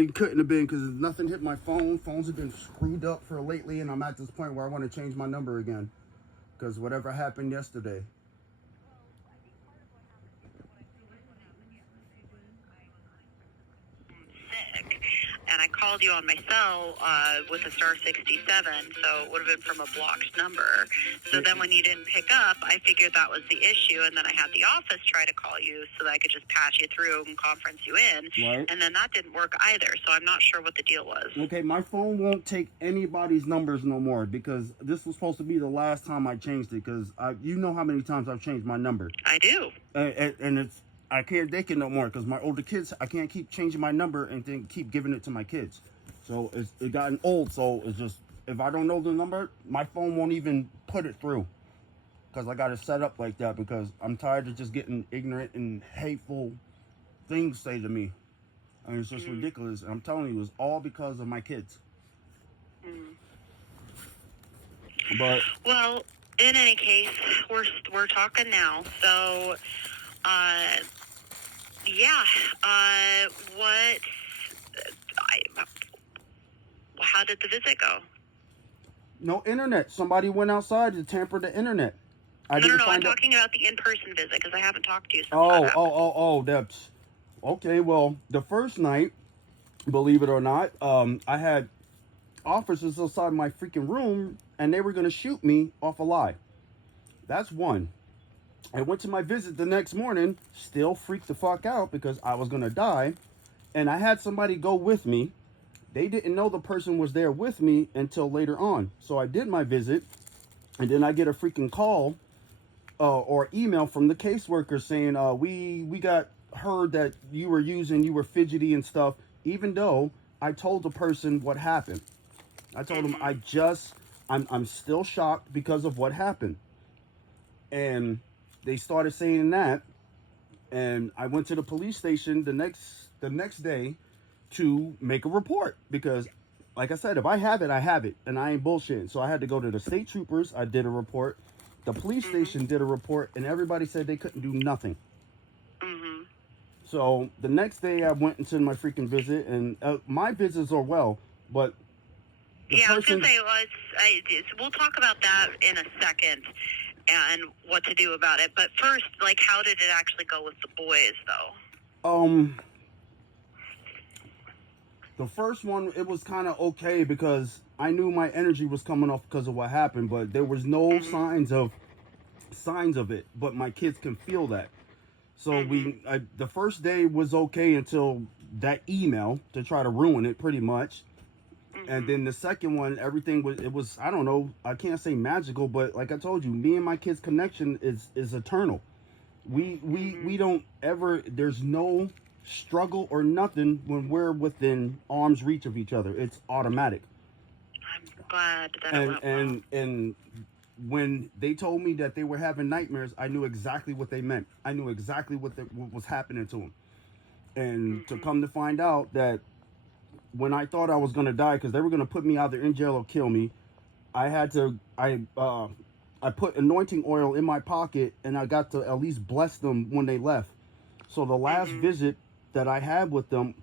it couldn't have been because nothing hit my phone. Phones have been screwed up for lately, and I'm at this point where I want to change my number again because whatever happened yesterday. Sick, and I called you on my cell with a star 67, so it would have been from a blocked number. So then when you didn't pick up, I figured that was the issue, and then I had the office try to call you so that I could just patch you through and conference you in, Right. And then that didn't work either, so I'm not sure what the deal was. Okay, my phone won't take anybody's numbers no more because this was supposed to be the last time I changed it because you know how many times I've changed my number. I do. And it's I can't take it no more because my older kids, I can't keep changing my number and then keep giving it to my kids. So it gotten old. So it's just, if I don't know the number, my phone won't even put it through because I got it set up like that because I'm tired of just getting ignorant and hateful things say to me. I mean, it's just ridiculous. And I'm telling you, it's all because of my kids. But well, in any case, we're talking now. So, how did the visit go? No internet. Somebody went outside to tamper the internet. No, I'm talking about the in-person visit because I haven't talked to you since that happened. That's okay. Well, the first night, believe it or not, I had officers outside my freaking room, and they were gonna shoot me off a lie. That's one. I went to my visit the next morning, still freaked the fuck out because I was gonna die, and I had somebody go with me. They didn't know the person was there with me until later on. So I did my visit, and then I get a freaking call or email from the caseworker saying, we got heard that you were fidgety and stuff, even though I told the person what happened. I told them I'm still shocked because of what happened. And they started saying that, and I went to the police station the next day to make a report because, like I said, if I have it, I have it, and I ain't bullshitting. So I had to go to the state troopers. I did a report. The police station did a report, and everybody said they couldn't do nothing. So the next day, I went into my freaking visit, and my visits are well, but I was gonna say, we'll talk about that in a second and what to do about it. But first, how did it actually go with the boys, though? The first one, it was kind of okay because I knew my energy was coming off because of what happened, but there was no signs of it. But my kids can feel that. So the first day was okay until that email to try to ruin it, pretty much. And then the second one, everything was I don't know, I can't say magical, but like I told you, me and my kids' connection is eternal. We don't ever, there's no struggle or nothing when we're within arm's reach of each other. It's automatic. I'm glad that it went well. And when they told me that they were having nightmares, I knew exactly what they meant. I knew exactly what was happening to them. And to come to find out that when I thought I was going to die because they were going to put me either in jail or kill me, I put anointing oil in my pocket, and I got to at least bless them when they left. So the last visit that I had with them,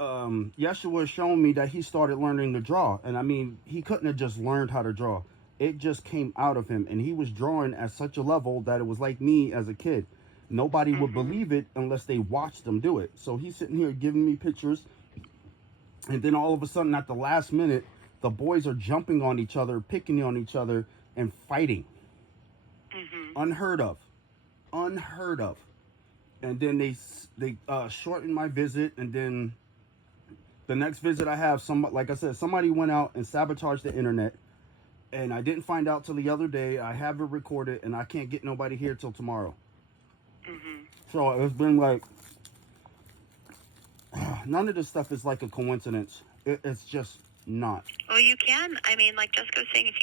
Yeshua showed me that he started learning to draw. And I mean, he couldn't have just learned how to draw. It just came out of him. And he was drawing at such a level that it was like me as a kid. Nobody would believe it unless they watched him do it. So he's sitting here giving me pictures. And then all of a sudden, at the last minute, the boys are jumping on each other, picking on each other, and fighting. Unheard of. And then they shortened my visit, and then the next visit I have, like I said, somebody went out and sabotaged the internet, and I didn't find out till the other day. I have it recorded, and I can't get nobody here till tomorrow. So it's been like, none of this stuff is like a coincidence. It's just not. Well, you can. I mean, like Jessica was saying, if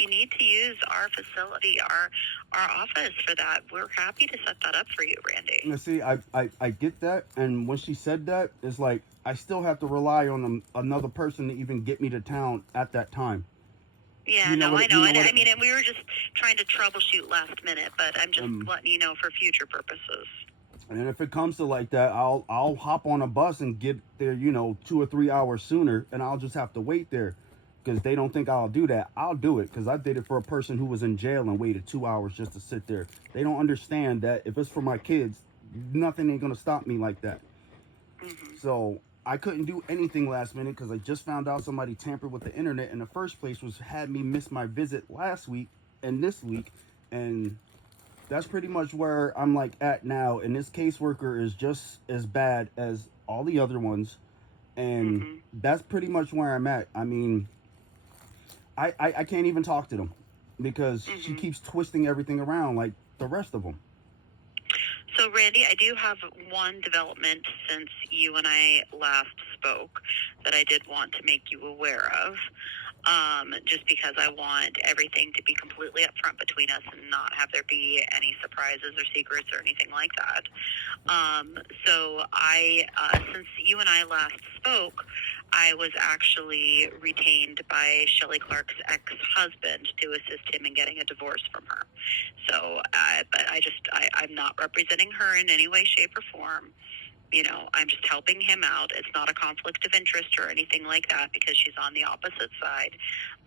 you need to use our facility, our office for that, we're happy to set that up for you, Randy. You see, I get that, and when she said that, it's like I still have to rely on another person to even get me to town at that time. Yeah, I know. I mean, and we were just trying to troubleshoot last minute, but I'm just letting you know for future purposes. And if it comes to like that, I'll hop on a bus and get there, 2 or 3 hours sooner, and I'll just have to wait there because they don't think I'll do that. I'll do it because I did it for a person who was in jail and waited 2 hours just to sit there. They don't understand that if it's for my kids, nothing ain't gonna stop me like that. Mm-hmm. So I couldn't do anything last minute because I just found out somebody tampered with the internet in the first place, which had me miss my visit last week and this week, and that's pretty much where I'm like at now. And this caseworker is just as bad as all the other ones, and Mm-hmm. that's pretty much where I'm at. I mean, I can't even talk to them because she Mm-hmm. keeps twisting everything around like the rest of them. So, Randy, I do have one development since you and I last spoke that I did want to make you aware of, just because I want everything to be completely upfront between us and not have there be any surprises or secrets or anything like that. So since you and I last spoke, I was actually retained by Shelley Clark's ex-husband to assist him in getting a divorce from her. So, but I'm not representing her in any way, shape, or form. I'm just helping him out. It's not a conflict of interest or anything like that because she's on the opposite side.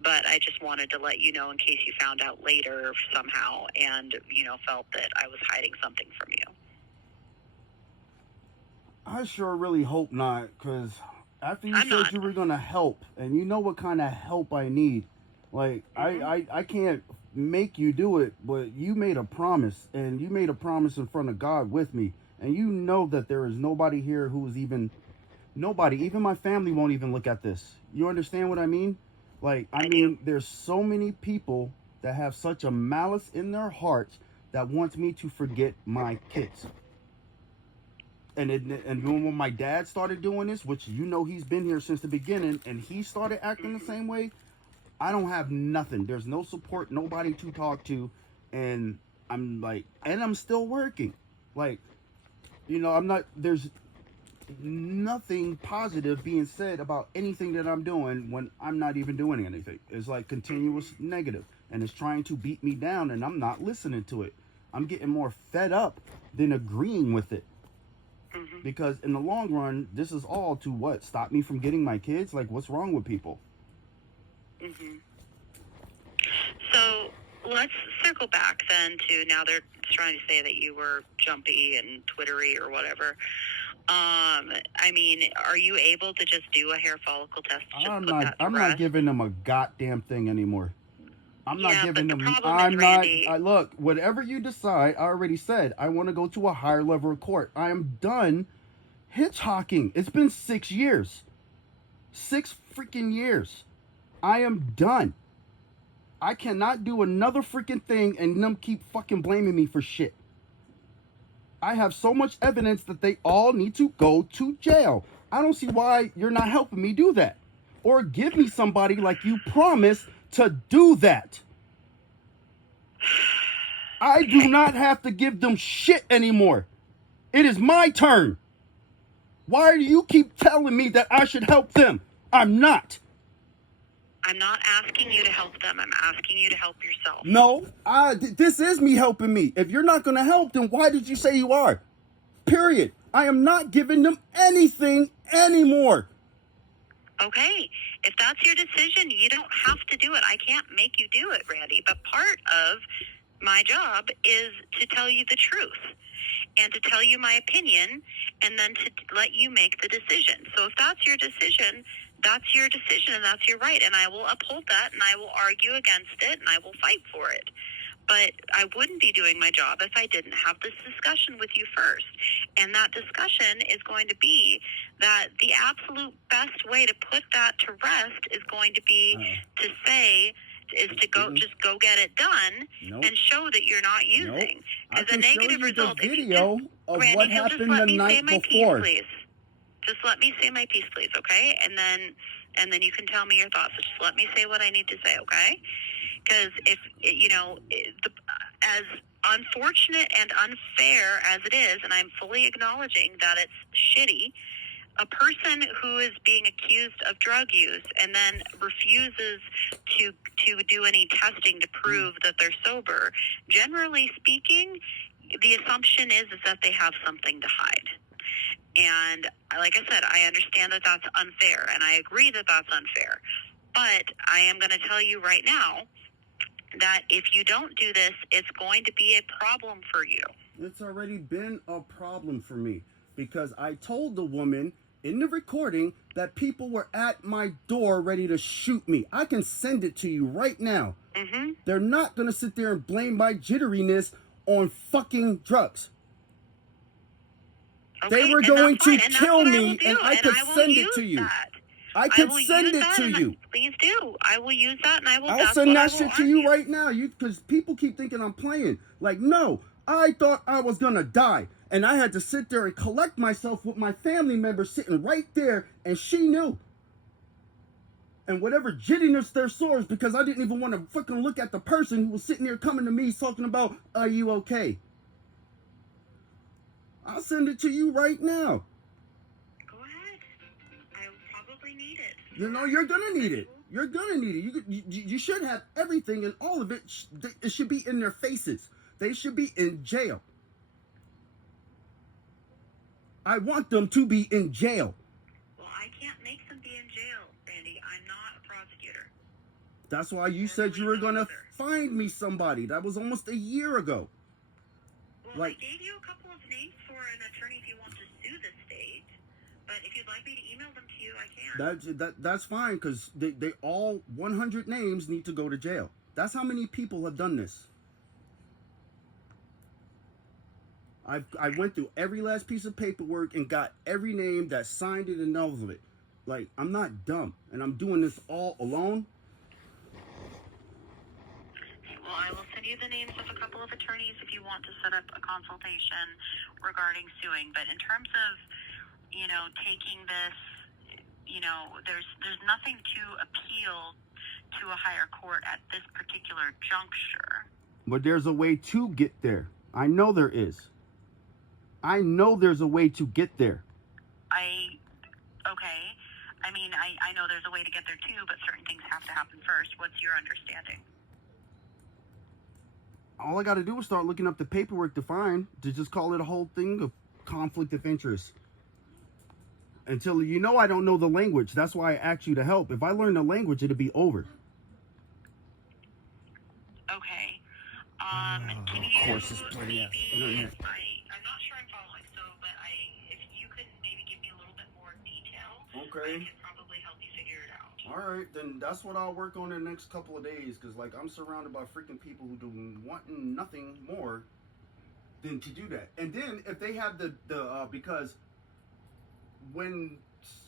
But I just wanted to let you know in case you found out later somehow and, felt that I was hiding something from you. I sure really hope not, because after you I'm said not. you were gonna help, and you know what kind of help I need, like Mm-hmm. I can't make you do it, but you made a promise, and you made a promise in front of God with me, and you know that there is nobody here who is even nobody, even my family won't even look at this. You understand what I mean? Like, I I do. mean, there's so many people that have such a malice in their hearts that wants me to forget my kids. And when my dad started doing this, which he's been here since the beginning, and he started acting the Mm-hmm. same way, I don't have nothing. There's no support, nobody to talk to, and I'm still working. Like, I'm not. There's nothing positive being said about anything that I'm doing when I'm not even doing anything. It's like continuous Mm-hmm. negative, and it's trying to beat me down, and I'm not listening to it. I'm getting more fed up than agreeing with it. Mm-hmm. Because in the long run, this is all to what? Stop me from getting my kids? Like, what's wrong with people? Mm-hmm. So let's circle back then to now they're trying to say that you were jumpy and twittery or whatever. I mean, are you able to just do a hair follicle test to just put that to I'm not rest? giving them a goddamn thing anymore. I'm not Yeah, but giving the them. problem is, I'm not. Randy. Look, whatever you decide, I already said I want to go to a higher level of court. I am done hitchhiking. It's been 6 years. 6 freaking years. I am done. I cannot do another freaking thing and them keep fucking blaming me for shit. I have so much evidence that they all need to go to jail. I don't see why you're not helping me do that. Or give me somebody like you promised to do that. I do Okay. not have to give them shit anymore. It is my turn. Why do you keep telling me that I should help them? I'm not. I'm not asking you to help them. I'm asking you to help yourself. No, this is me helping me. If you're not going to help, then why did you say you are? Period. I am not giving them anything anymore. Okay. If that's your decision, you don't have to do it. I can't make you do it, Randy. But part of my job is to tell you the truth and to tell you my opinion and then to let you make the decision. So if that's your decision and that's your right. And I will uphold that and I will argue against it and I will fight for it. But I wouldn't be doing my job if I didn't have this discussion with you first. And that discussion is going to be that the absolute best way to put that to rest is going to be to say, is to go just go get it done and show that you're not using. I As a can show negative you the result, if you video just, of Randy, what if you'll just happened let the me say night my piece, before. please. Just let me say my piece, please, okay? And then you can tell me your thoughts. So just let me say what I need to say, okay? Because as unfortunate and unfair as it is, and I'm fully acknowledging that it's shitty, a person who is being accused of drug use and then refuses to do any testing to prove that they're sober, generally speaking, the assumption is that they have something to hide. And like I said, I understand that that's unfair, and I agree that that's unfair. But I am going to tell you right now that if you don't do this, it's going to be a problem for you. It's already been a problem for me because I told the woman in the recording that people were at my door ready to shoot me. I can send it to you right now. Mm-hmm. They're not going to sit there and blame my jitteriness on fucking drugs. Okay, they were and going that's to fine, and kill that's what me, and I could will send it use to you. that. I could will send use it that, to and you. Please do. I will use that, and I will. I'll That's send what that I will shit to you argue. right now. Because people keep thinking I'm playing. Like, no, I thought I was gonna die, and I had to sit there and collect myself with my family member sitting right there, and she knew. And whatever jittiness there saw is because I didn't even want to fucking look at the person who was sitting there coming to me talking about, are you okay? I'll send it to you right now. Go ahead. I probably need it. You know, you're gonna need it. You're gonna need it. You should have everything, and all of it. It should be in their faces. They should be in jail. I want them to be in jail. Well, I can't make them be in jail, Randy. I'm not a prosecutor. That's why you said you were gonna find me somebody. That was almost a year ago. Well, I gave you a couple of names for an attorney if you want to sue the state. But if you'd like me to email them to you, I can. That's fine, because they all 100 names need to go to jail. That's how many people have done this. I went through every last piece of paperwork and got every name that signed it and all of it. Like, I'm not dumb, and I'm doing this all alone. Well, I will send you the names of a couple of attorneys if you want to set up a consultation regarding suing. But in terms of, taking this, there's nothing to appeal to a higher court at this particular juncture. But there's a way to get there. I know there is. I know there's a way to get there. Okay. I mean, I know there's a way to get there too, but certain things have to happen first. What's your understanding? All I got to do is start looking up the paperwork to just call it a whole thing of conflict of interest. Until I don't know the language. That's why I asked you to help. If I learn the language, it'll be over. Okay. Can of course, there's plenty of internet. I'm not sure I'm following, but if you could maybe give me a little bit more detail, okay, I could probably help you figure it out. All right, then that's what I'll work on in the next couple of days, because I'm surrounded by freaking people who do wanting nothing more than to do that. And then if they have because when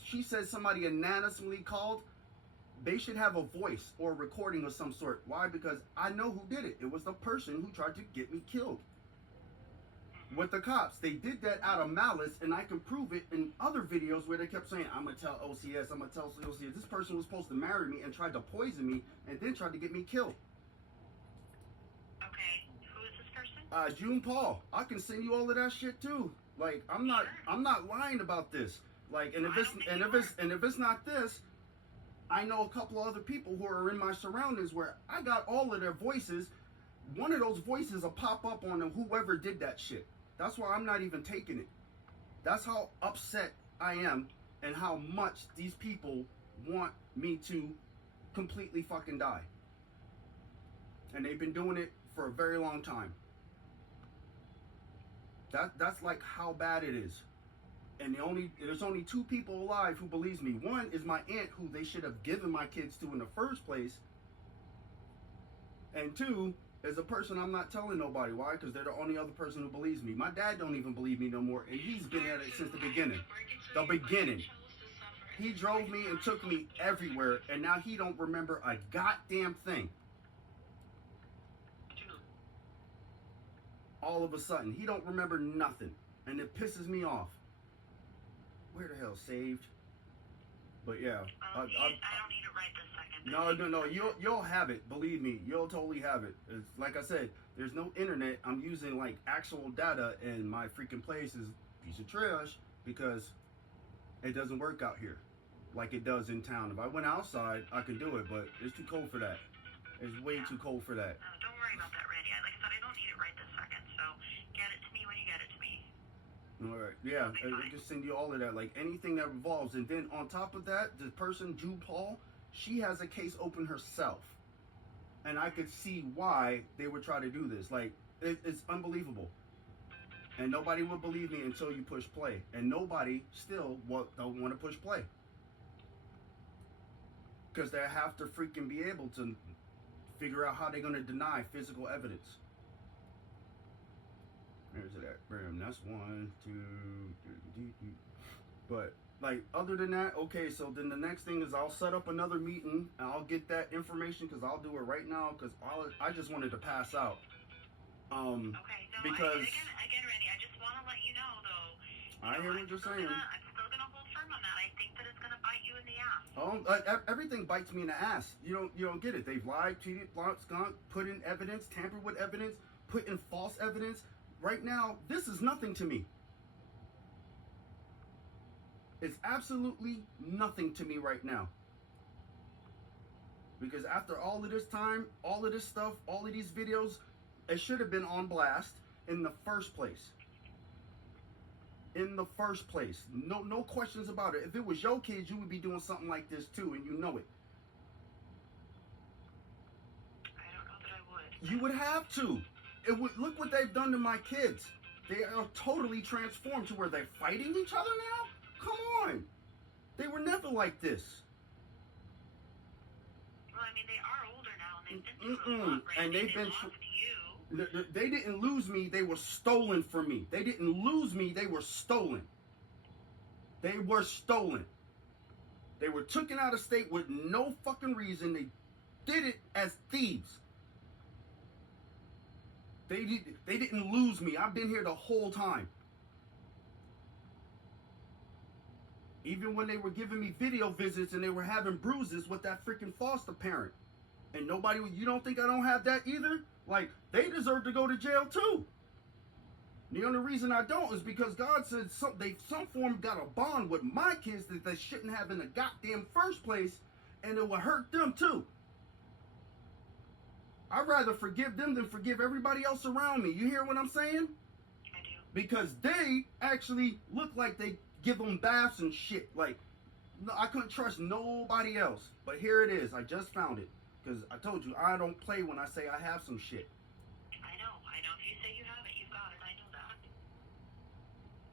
she says somebody anonymously called, they should have a voice or a recording of some sort. Why? Because I know who did it. It was the person who tried to get me killed with the cops. They did that out of malice, and I can prove it in other videos where they kept saying, I'm going to tell OCS, I'm going to tell OCS. This person was supposed to marry me and tried to poison me and then tried to get me killed. Okay. Who is this person? June Paul. I can send you all of that shit too. Like, I'm not lying about this. Like, and if it's not this, I know a couple of other people who are in my surroundings where I got all of their voices. One of those voices will pop up on whoever did that shit. That's why I'm not even taking it. That's how upset I am and how much these people want me to completely fucking die. And they've been doing it for a very long time. That's like how bad it is. And there's only two people alive who believes me. One is my aunt, who they should have given my kids to in the first place. And two is a person I'm not telling nobody. Why? Because they're the only other person who believes me. My dad don't even believe me no more, and he's been at it since the beginning. The beginning. He drove me and took me everywhere, and now he don't remember a goddamn thing. All of a sudden, he don't remember nothing, and it pisses me off. Where the hell saved? But yeah, I don't need it right this second. No. You'll have it. Believe me, you'll totally have it. It's, like I said, there's no internet. I'm using like actual data, and my freaking place is a piece of trash because it doesn't work out here like it does in town. If I went outside, I could do it, but it's too cold for that. It's way too cold for that. Don't worry about that, Randy. Like I said, I don't need it right this second. So get All right, yeah, I just send you all of that, like anything that revolves, and then on top of that, the person Drew Paul, she has a case open herself, and I could see why they would try to do this. Like it's unbelievable, and nobody will believe me until you push play, and nobody still don't want to push play because they have to freaking be able to figure out how they're going to deny physical evidence. There's that. Bam. That's 1, 2, 3. But like other than that, okay. So then the next thing is I'll set up another meeting and I'll get that information because I'll do it right now because I just wanted to pass out. Okay. No. Because again, Randy, I just want to let you know though. I hear what you're saying. I'm still gonna hold firm on that. I think that it's gonna bite you in the ass. Everything bites me in the ass. You don't get it. They've lied, cheated, skunk, put in evidence, tampered with evidence, put in false evidence. Right now, this is nothing to me. It's absolutely nothing to me right now. Because after all of this time, all of this stuff, all of these videos, it should have been on blast in the first place. In the first place. No questions about it. If it was your kids, you would be doing something like this too, and you know it. I don't know that I would. You would have to. Look what they've done to my kids. They are totally transformed to where they're fighting each other now? Come on. They were never like this. Well, I mean, they are older now, and they've been through a lot, right? And they've been... lost you. They didn't lose me. They were stolen from me. They didn't lose me. They were stolen. They were stolen. They were taken out of state with no fucking reason. They did it as thieves. They didn't lose me. I've been here the whole time. Even when they were giving me video visits and they were having bruises with that freaking foster parent. And nobody, you don't think I don't have that either? Like, they deserve to go to jail too. The only reason I don't is because God said some form got a bond with my kids that they shouldn't have in the goddamn first place, and it will hurt them too. I'd rather forgive them than forgive everybody else around me. You hear what I'm saying? I do. Because they actually look like they give them baths and shit. Like, no, I couldn't trust nobody else. But here it is. I just found it. Because I told you, I don't play when I say I have some shit. I know. If you say you have it, you've got it. I know that.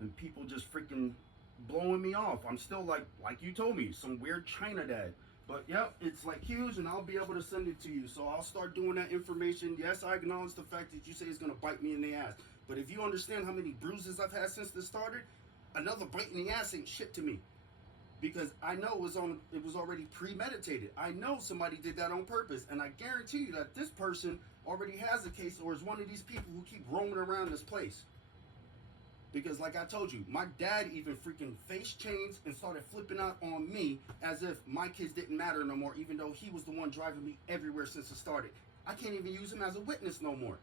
And people just freaking blowing me off. I'm still like you told me, some weird China dad. But yep, it's like huge, and I'll be able to send it to you. So I'll start doing that information. Yes, I acknowledge the fact that you say it's going to bite me in the ass. But if you understand how many bruises I've had since this started, another bite in the ass ain't shit to me. Because I know it was already premeditated. I know somebody did that on purpose. And I guarantee you that this person already has a case or is one of these people who keep roaming around this place. Because like I told you, my dad even freaking face changed and started flipping out on me as if my kids didn't matter no more, even though he was the one driving me everywhere since it started. I can't even use him as a witness no more.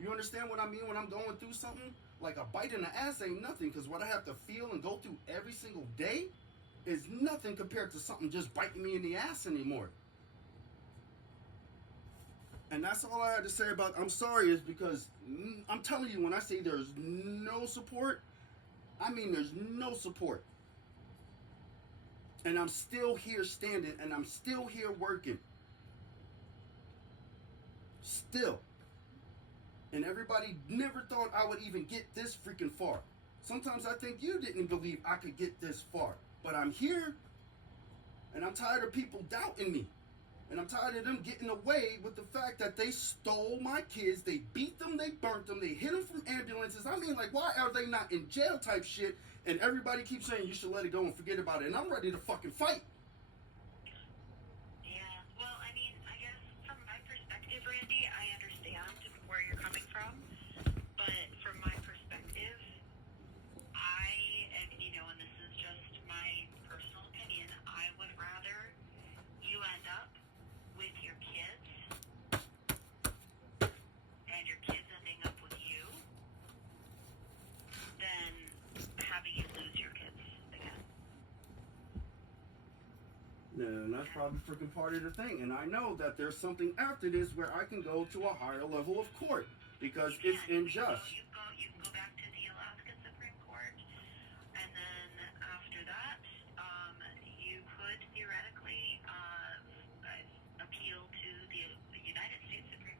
You understand what I mean when I'm going through something? Like a bite in the ass ain't nothing, because what I have to feel and go through every single day is nothing compared to something just biting me in the ass anymore. And that's all I had to say about I'm sorry is because I'm telling you, when I say there's no support, I mean there's no support. And I'm still here standing, and I'm still here working. Still. And everybody never thought I would even get this freaking far. Sometimes I think you didn't believe I could get this far. But I'm here, and I'm tired of people doubting me. And I'm tired of them getting away with the fact that they stole my kids, they beat them, they burnt them, they hit them from ambulances. I mean, like, why are they not in jail type shit? And everybody keeps saying you should let it go and forget about it. And I'm ready to fucking fight. Yeah, well, I mean, I guess from my perspective, Randy, I understand where you're coming from. But from my perspective, and this is just my personal opinion, I would rather you end up with your kids and your kids ending up with you than having you lose your kids again. Yeah, and that's probably freaking part of the thing. And I know that there's something after this where I can go to a higher level of court because it's unjust. You can go back to the Alaska Supreme Court.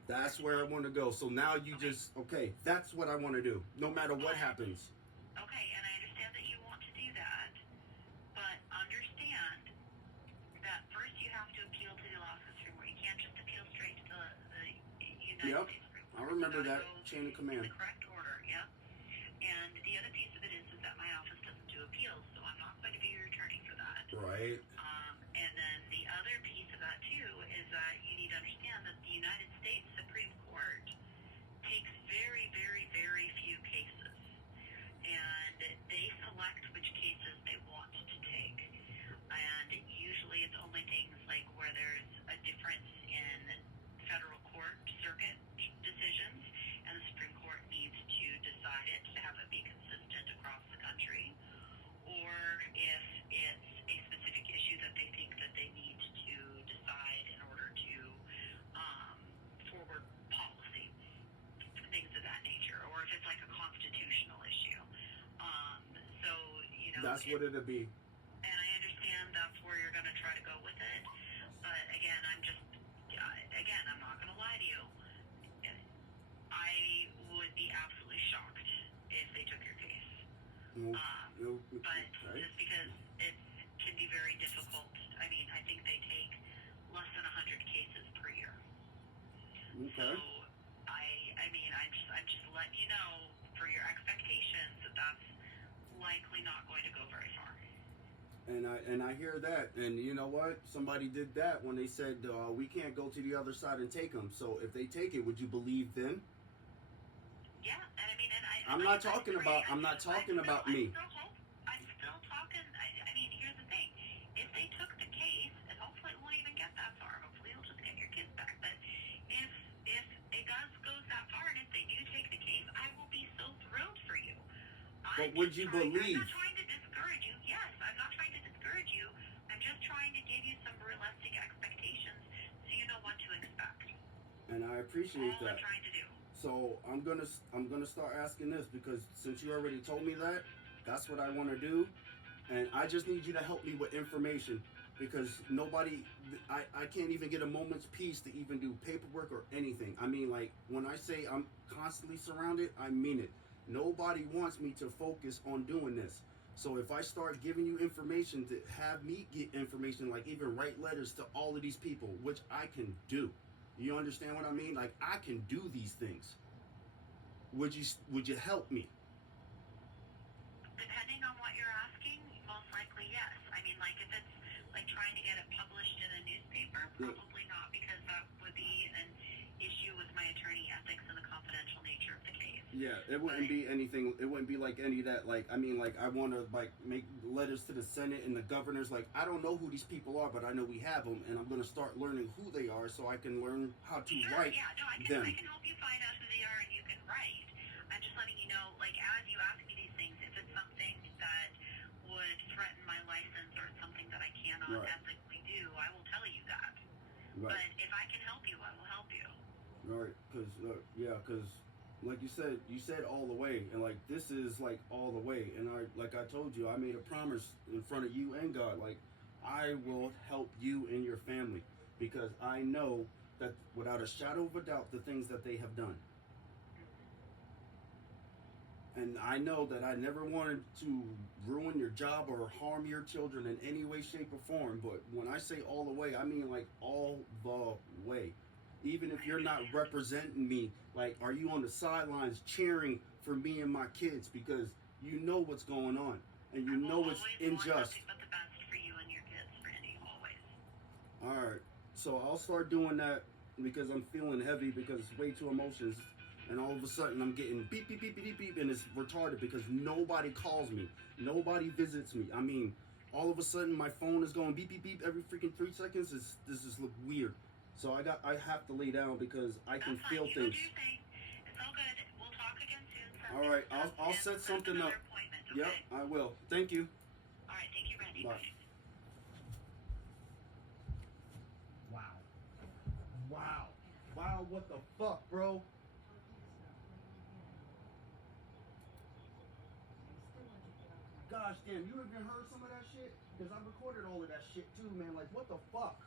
That's where I want to go. So now you just, okay, that's what I want to do, no matter what happens. Okay, and I understand that you want to do that, but understand that first you have to appeal to the Alaska Supreme Court. You can't just appeal straight to the United States Supreme Court. I remember You that gotta go chain of in command. the correct order, yeah. And the other piece of it is that my office doesn't do appeals, so I'm not going to be your attorney for that. Right. And then the other piece of that too is that you need to understand that the United States Supreme Court takes very, very, very few cases, and they select which cases they want to take. And usually it's only things like where there's a difference in federal court circuit decisions, and the Supreme Court needs to decide it to have it be consistent across the country, or if it's a specific issue that they think that they need to decide in order to forward policy, things of that nature, or if it's like a constitutional issue. So, you know, that's what it'll be. And I understand that's where you're going to try to go with it. But again, I'm not going to lie to you. I would be absolutely shocked if they took your case. But just because it can be very difficult. I mean, I think they take less than 100 cases per year. Okay. So I'm just letting you know for your expectations that that's likely not going to go very far. And I hear that, and you know what? Somebody did that when they said we can't go to the other side and take them. So if they take it, would you believe them? Yeah, and I mean, I'm not talking about me. I'm still talking. I mean, here's the thing: if they took the case, and hopefully it won't even get that far. Hopefully you'll just get your kids back. But if it goes that far, and if they do take the case, I will be so thrilled for you. But would you believe? I'm not trying to discourage you. Yes, I'm not trying to discourage you. I'm just trying to give you some realistic expectations so you know what to expect. And I appreciate all that. I'm trying to do. So I'm gonna start asking this, because since you already told me that, that's what I want to do, and I just need you to help me with information, because I can't even get a moment's peace to even do paperwork or anything. I mean, like, when I say I'm constantly surrounded, I mean it. Nobody wants me to focus on doing this. So if I start giving you information to have me get information, like even write letters to all of these people, which I can do. You understand what I mean? Like, I can do these things. Would you help me? Depending on what you're asking, most likely yes. I mean, like if it's like trying to get it published in a newspaper, probably not, because that would be an issue with my attorney ethics and the confidential nature of the case. Yeah, it wouldn't be anything. It wouldn't be like any of that. Like, I mean, like, I want to like make letters to the Senate and the governors. Like, I don't know who these people are, but I know we have them, and I'm gonna start learning who they are so I can learn how to write them. I can help you find out who they are, and you can write. I'm just letting you know, like, as you ask me these things, if it's something that would threaten my license or something that I cannot ethically do, I will tell you that. Right. But if I can help you, I will help you. Right, because like you said all the way, and like this is like all the way, and I told you, I made a promise in front of you and God, like I will help you and your family, because I know that without a shadow of a doubt the things that they have done. And I know that I never wanted to ruin your job or harm your children in any way, shape, or form, but when I say all the way, I mean like all the way. Even if you're not representing me, like, are you on the sidelines cheering for me and my kids, because you know what's going on and you know it's unjust. Nothing but the best for you and your kids, Randy, always. All right, so I'll start doing that, because I'm feeling heavy because it's way too emotions, and all of a sudden I'm getting beep beep beep beep beep, and it's retarded because nobody calls me, nobody visits me. I mean, all of a sudden my phone is going beep beep beep every freaking 3 seconds. This just look weird. So I have to lay down because I can feel things. You do your thing. It's all good. We'll talk again soon. All right, I'll set something up. Okay? Yep, I will. Thank you. All right, thank you, Randy. Bye. Wow, what the fuck, bro? Gosh damn, you even heard some of that shit? Because I recorded all of that shit too, man. Like, what the fuck?